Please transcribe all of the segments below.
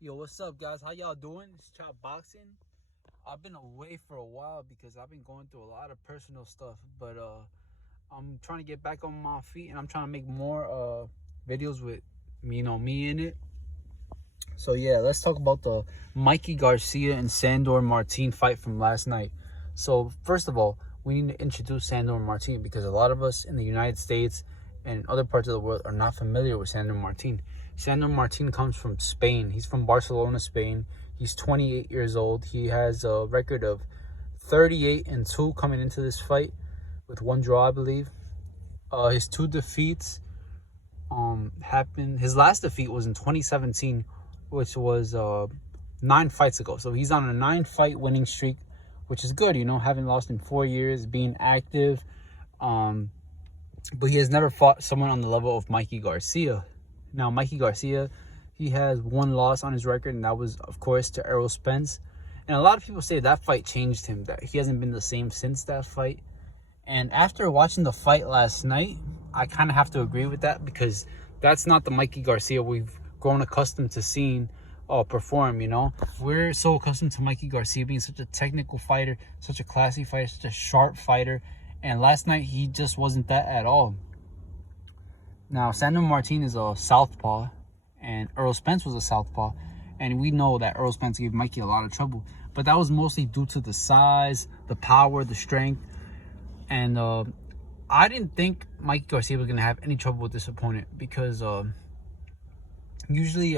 Yo, what's up, guys? How y'all doing? It's Chop Boxing. I've been away for a while because I've been going through a lot of personal stuff, but I'm trying to get back on my feet and I'm trying to make more videos with me in it. So yeah, let's talk about the Mikey Garcia and Sandor Martin fight from last night. So first of all, we need to introduce Sandor Martin because a lot of us in the United States and other parts of the world are not familiar with Sandor Martin. Sandor Martin comes from Spain. He's from Barcelona, Spain. He's 28 years old. He has a record of 38-2 coming into this fight with one draw, I believe. His two defeats happened. His last defeat was in 2017, which was 9 fights ago. So he's on a 9-fight winning streak, which is good, having lost in 4 years, being active. But he has never fought someone on the level of Mikey Garcia. Now, Mikey Garcia, he has one loss on his record, and that was, of course, to Errol Spence. And a lot of people say that fight changed him, that he hasn't been the same since that fight. And after watching the fight last night, I kind of have to agree with that because that's not the Mikey Garcia we've grown accustomed to seeing perform, We're so accustomed to Mikey Garcia being such a technical fighter, such a classy fighter, such a sharp fighter. And last night, he just wasn't that at all. Now, Sandor Martin is a southpaw, and Errol Spence was a southpaw. And we know that Errol Spence gave Mikey a lot of trouble. But that was mostly due to the size, the power, the strength. And I didn't think Mikey Garcia was going to have any trouble with this opponent because usually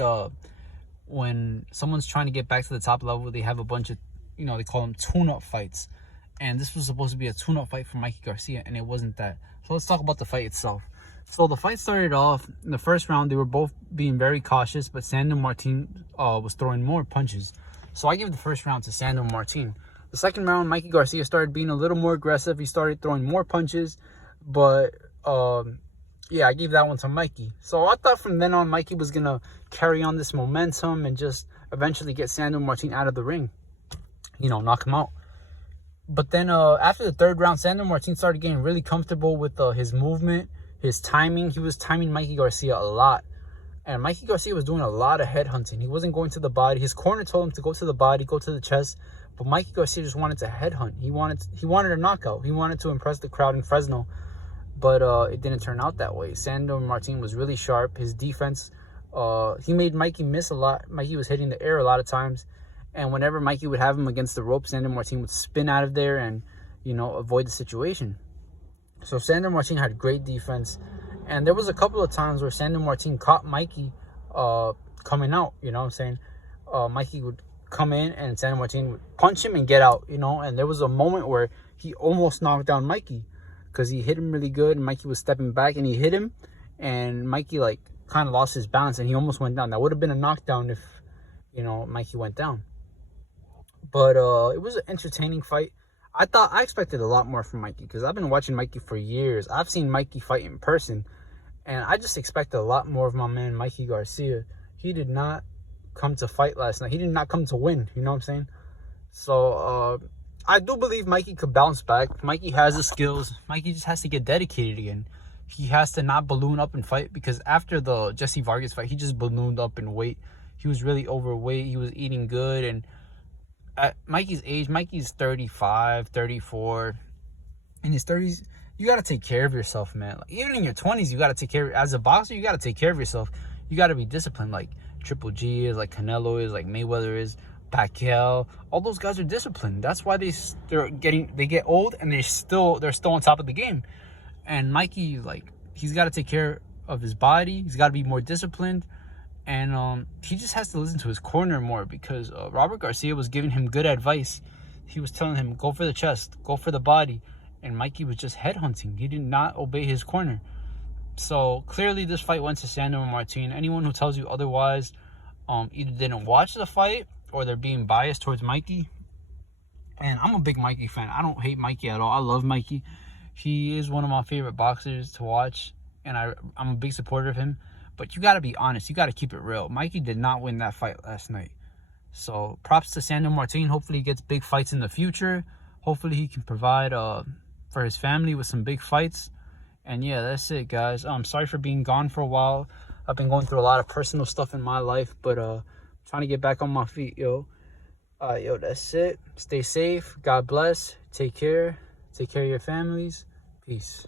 when someone's trying to get back to the top level, they have a bunch of, they call them tune-up fights. And this was supposed to be a tune-up fight for Mikey Garcia, and it wasn't that. So let's talk about the fight itself. So the fight started off in the first round. They were both being very cautious, but Sandor Martin was throwing more punches. So I give the first round to Sandor Martin. The second round, Mikey Garcia started being a little more aggressive. He started throwing more punches, but yeah, I gave that one to Mikey. So I thought from then on, Mikey was going to carry on this momentum and just eventually get Sandor Martin out of the ring, knock him out. But then after the third round, Sandor Martin started getting really comfortable with his movement, his timing. He was timing Mikey Garcia a lot. And Mikey Garcia was doing a lot of head hunting. He wasn't going to the body. His corner told him to go to the body, go to the chest. But Mikey Garcia just wanted to head hunt. He wanted a knockout. He wanted to impress the crowd in Fresno. But it didn't turn out that way. Sandor Martin was really sharp. His defense, he made Mikey miss a lot. Mikey was hitting the air a lot of times. And whenever Mikey would have him against the rope, Sandor Martin would spin out of there and, avoid the situation. So Sandor Martin had great defense. And there was a couple of times where Sandor Martin caught Mikey coming out, Mikey would come in and Sandor Martin would punch him and get out, And there was a moment where he almost knocked down Mikey because he hit him really good. And Mikey was stepping back and he hit him. And Mikey, kind of lost his balance and he almost went down. That would have been a knockdown if, Mikey went down. But it was an entertaining fight. I expected a lot more from Mikey because I've been watching Mikey for years. I've seen Mikey fight in person, and I just expected a lot more of my man Mikey Garcia. He did not come to fight last night. He did not come to win. You know what I'm saying? So I do believe Mikey could bounce back. Mikey has the skills. Mikey just has to get dedicated again. He has to not balloon up and fight because after the Jesse Vargas fight, he just ballooned up in weight. He was really overweight. He was eating good, and at Mikey's age, Mikey's 35, 34. In his 30s, you got to take care of yourself, man. Even in your 20s, you got to take care. As a boxer, you got to take care of yourself. You got to be disciplined, like Triple G is, like Canelo is, like Mayweather is, Pacquiao. All those guys are disciplined. That's why they get old and they're still on top of the game. And Mikey, he's got to take care of his body. He's got to be more disciplined. And he just has to listen to his corner more because Robert Garcia was giving him good advice. He was telling him, go for the chest, go for the body. And Mikey was just headhunting. He did not obey his corner. So clearly this fight went to Sandor Martin. Anyone who tells you otherwise either didn't watch the fight or they're being biased towards Mikey. And I'm a big Mikey fan. I don't hate Mikey at all. I love Mikey. He is one of my favorite boxers to watch. And I'm a big supporter of him. But you got to be honest. You got to keep it real. Mikey did not win that fight last night. So props to Sandor Martin. Hopefully he gets big fights in the future. Hopefully he can provide for his family with some big fights. And yeah, that's it, guys. I'm sorry for being gone for a while. I've been going through a lot of personal stuff in my life. But trying to get back on my feet, yo. Yo, that's it. Stay safe. God bless. Take care. Take care of your families. Peace.